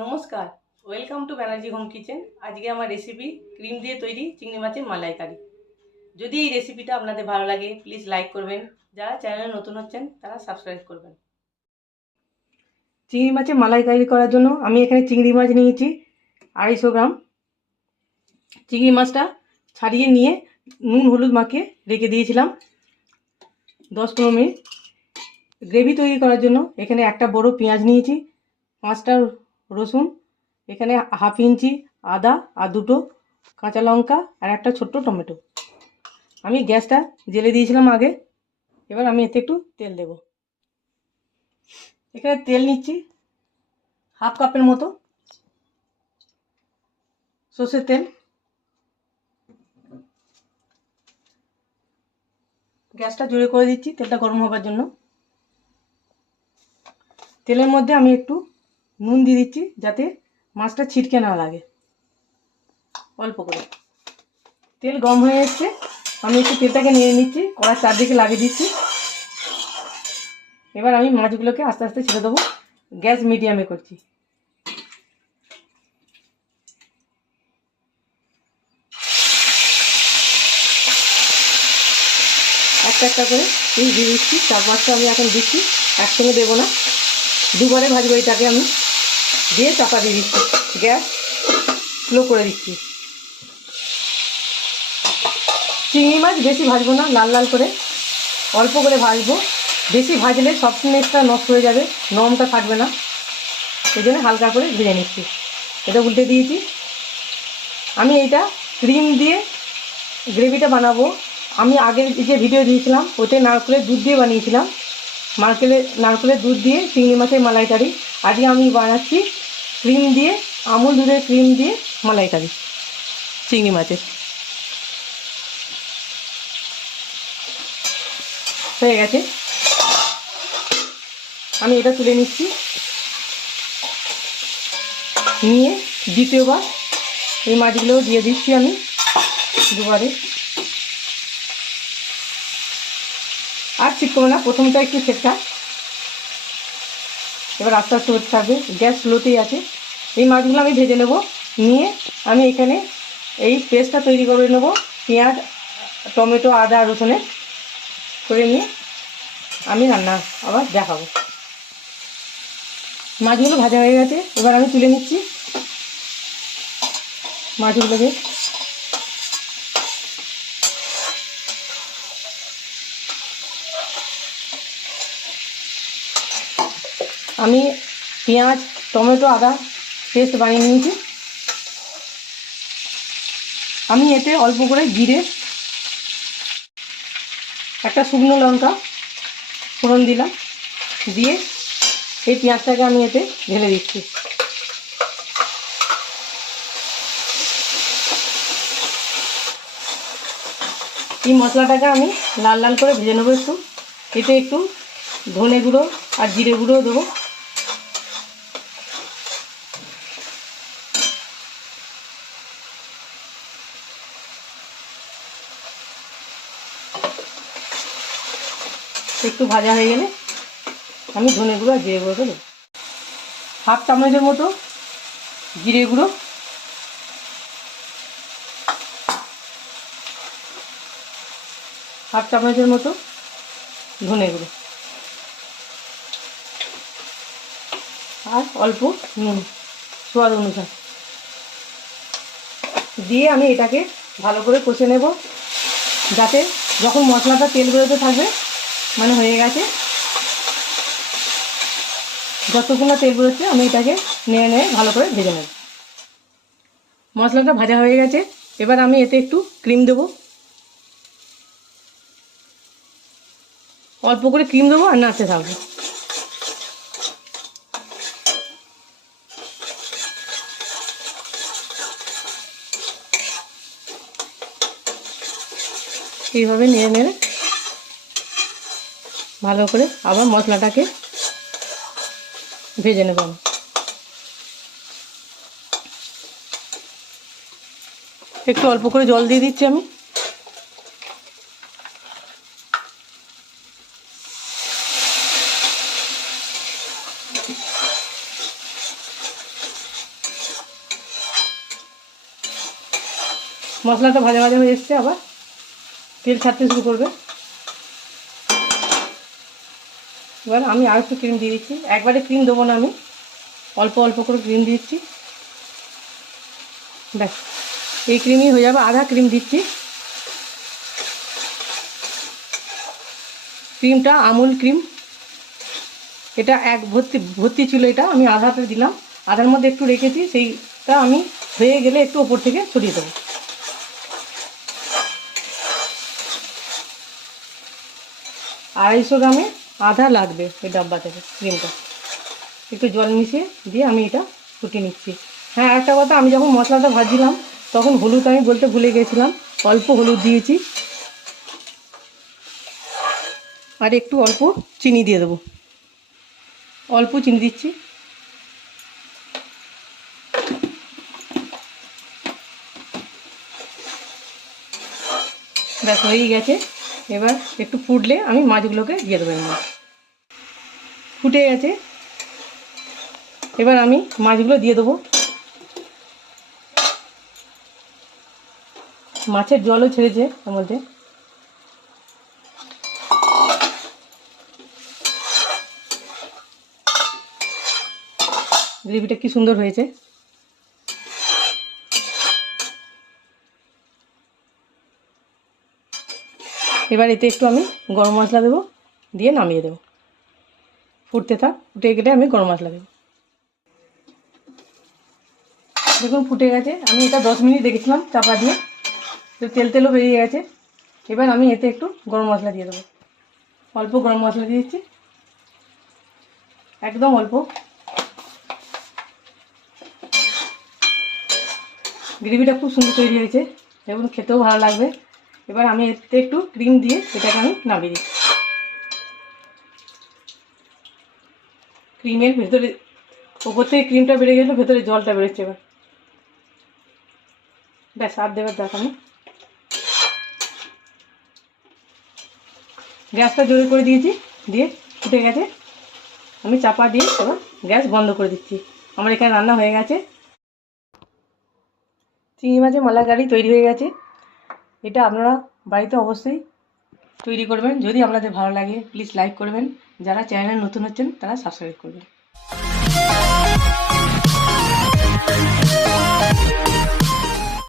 নমস্কার, welcome to Banerjee home kitchen. আজকে আমার রেসিপি ক্রিম দিয়ে তৈরি চিংড়ি মাছের মালাইকারি। যদি এই রেসিপিটা আপনাদের ভালো লাগে প্লিজ লাইক করবেন, যারা চ্যানেলে নতুন হচ্ছেন তারা সাবস্ক্রাইব করবেন। চিংড়ি মাছের মালাইকারি করার জন্য আমি এখানে চিংড়ি মাছ নিয়েছি 250 গ্রাম। চিংড়ি মাছটা ছাড়িয়ে নিয়ে নুন হলুদ মাখিয়ে রেখে দিয়েছিলাম 10-15 মিনিট। গ্রেভি তৈরি করার জন্য এখানে একটা বড় পেঁয়াজ নিয়েছি, 5টা রসুন, এখানে হাফ ইঞ্চি আদা আর 2টো কাঁচা লঙ্কা আর একটা ছোট্ট টমেটো। আমি গ্যাসটা জ্বেলে দিয়েছিলাম আগে। এবার আমি এতে একটু তেল দেব। এখানে তেল নিচ্ছি হাফ কাপের মতো, সর্ষের তেল। গ্যাসটা জোরে করে দিচ্ছি তেলটা গরম হবার জন্য। তেলের মধ্যে আমি একটু নুন দিয়ে দিচ্ছি যাতে মাছটা ছিটকে না লাগে, অল্প করে। তেল গরম হয়ে এসছে, আমি একটু তেলটাকে নিয়ে নিচ্ছি, কড়ার চারদিকে লাগিয়ে দিচ্ছি। এবার আমি মাছগুলোকে আস্তে আস্তে ছেড়ে দেবো, গ্যাস মিডিয়ামে করছি। একটা একটা করে পিস দিয়ে দিচ্ছি, 4-5টা আমি এখন দিচ্ছি, একসঙ্গে দেবো না, দুবারে ভাজবো এটাকে। আমি দিয়ে চাপা দিয়ে দিচ্ছি, গ্যাস স্লো করে দিচ্ছি। চিংড়ি মাছ বেশি ভাজবো না, লাল লাল করে অল্প করে ভাজবো। বেশি ভাজলে সফটনেসটা নষ্ট হয়ে যাবে, নরমটা থাকবে না, সেই জন্য হালকা করে ভেজে নিচ্ছি। এটা উল্টে দিয়েছি। আমি এইটা ক্রিম দিয়ে গ্রেভিটা বানাবো। আমি আগের যে ভিডিও দিয়েছিলাম ওতে নারকেলের দুধ দিয়ে বানিয়েছিলাম, নারকেলের দুধ দিয়ে চিংড়ি মাছের মালাইকারি। আজকে আমি বানাচ্ছি ক্রিম দিয়ে, আমুল দুধের ক্রিম দিয়ে মালাইকারি চিংড়ি মাছের। হয়ে গেছে, আমি এটা তুলে নিচ্ছি। নিয়ে দ্বিতীয়বার এই মাছগুলোও দিয়ে দিচ্ছি আমি দুবারে। আর চিটকো না, প্রথমটা একটু সেটা, এবার আস্তে আস্তে হতে থাকবে, গ্যাস স্লোতেই আছে। এই মাছগুলো আমি ভেজে নেব। নিয়ে আমি এখানে এই পেস্টটা তৈরি করে নেব, পেঁয়াজ টমেটো আদা রসুনের করে নিয়ে আমি রান্না আবার দেখাবো। মাছগুলো ভাজা হয়ে গেছে, এবার আমি তুলে নিচ্ছি মাছগুলোকে। আমি পেঁয়াজ টমেটো আদা পেস্ট বানিয়ে নিয়েছি। আমি এতে অল্প করে জিরে, একটা শুকনো লঙ্কা ফোড়ন দিলাম, দিয়ে এই পেঁয়াজটাকে আমি এতে ঢেলে দিচ্ছি। এই মশলাটাকে আমি লাল লাল করে ভেজে নেবো একটু। এতে একটু ধনে গুঁড়ো আর জিরে গুঁড়ো দেবো। একটু ভাজা হয়ে গেলে আমি ধনে গুঁড়ো আর জিরে গুঁড়ো দেবো। হাফ চামচের মতো জিরে গুঁড়ো, হাফ চামচের মতো ধনে গুঁড়ো, আর অল্প নুন স্বাদ অনুসারে দিয়ে আমি এটাকে ভালো করে কষে নেব, যাতে যখন মশলাটা তেল বেরোতে থাকবে মানে হয়ে গেছে, যতক্ষণ তেল বেরোচ্ছে আমি এটাকে নেড়ে ভালো করে ভেজে নেব। মশলাটা ভাজা হয়ে গেছে, এবার আমি এতে একটু ক্রিম দেবো, অল্প করে ক্রিম দেবো আর নাড়তে থাকবো। এইভাবে নেড়ে নেড়ে ভালো করে আবার মশলাটাকে ভেজে নেব। একটু অল্প করে জল দিয়ে দিচ্ছি আমি। মশলাটা ভাজা ভাজা হয়ে এসছে, আবার তেল ছাড়তে শুরু করবে। এবার আমি আর একটু ক্রিম দিয়ে দিচ্ছি, একবারে ক্রিম দেবো না, আমি অল্প অল্প করে ক্রিম দিচ্ছি। ব্যাস, এই ক্রিমই হয়ে যাবে। আধা ক্রিম দিচ্ছি, ক্রিমটা আমুল ক্রিম, এটা এক ভর্তি ভর্তি ছিল, এটা আমি আধাটা দিলাম, আধার মধ্যে একটু রেখেছি, সেইটা আমি হয়ে গেলে একটু ওপর থেকে ছড়িয়ে দেবো। 250 গ্রামে আধা লাগবে এই ডাব্বা থেকে ক্রিমটা, একটু জল মিশিয়ে দিয়ে আমি এটা ফুটিয়ে নিচ্ছি। হ্যাঁ, একটা কথা, আমি যখন মশলাটা ভাজছিলাম তখন হলুদ আমি বলতে ভুলে গেছিলাম, অল্প হলুদ দিয়েছি, আর একটু অল্প চিনি দিয়ে দেবো, অল্প চিনি দিচ্ছি। ব্যাস, হয়েই গেছে। এবার একটু ফুটলে আমি মাছগুলোকে দিয়ে দেবো। ফুটে গেছে, এবার আমি মাছগুলো দিয়ে দেবো। মাছের জলও ছেড়েছে তার মধ্যে। গ্রেভিটা কি সুন্দর হয়েছে। এবার এতে একটু আমি গরম মশলা দেবো, দিয়ে নামিয়ে দেবো। ফুটতে থাক, ফুটে গেলে আমি গরম মশলা দেবো। দেখুন ফুটে গেছে, আমি এটা 10 মিনিট রেখেছিলাম চাপা দিয়ে, তো তেল তেলও বেরিয়ে গেছে। এবার আমি এতে একটু গরম মশলা দিয়ে দেবো, অল্প গরম মশলা দিয়ে দিচ্ছি, একদম অল্প। গ্রেভিটা খুব সুন্দর তৈরি হয়েছে এবং খেতেও ভালো লাগবে। এবার আমি এতে একটু ক্রিম দিয়ে এটাকে আমি নামিয়ে দিচ্ছি। ক্রিমের ভেতরে ওপর থেকে ক্রিমটা বেড়ে গেলে ভেতরে জলটা বেরোচ্ছে। এবার ব্যাস, আর দেবার দেখানো। গ্যাসটা জোরে করে দিয়েছি, দিয়ে ফুটে গেছে, আমি চাপা দিয়ে এবার গ্যাস বন্ধ করে দিচ্ছি। আমার এখানে রান্না হয়ে গেছে, চিংড়ি মাছের মালাইকারি তৈরি হয়ে গেছে। এটা আপনারা বাড়িতে অবশ্যই তৈরি করবেন। যদি আপনাদের ভালো লাগে প্লিজ লাইক করবেন, যারা চ্যানেলে নতুন হচ্ছেন তারা সাবস্ক্রাইব করবেন।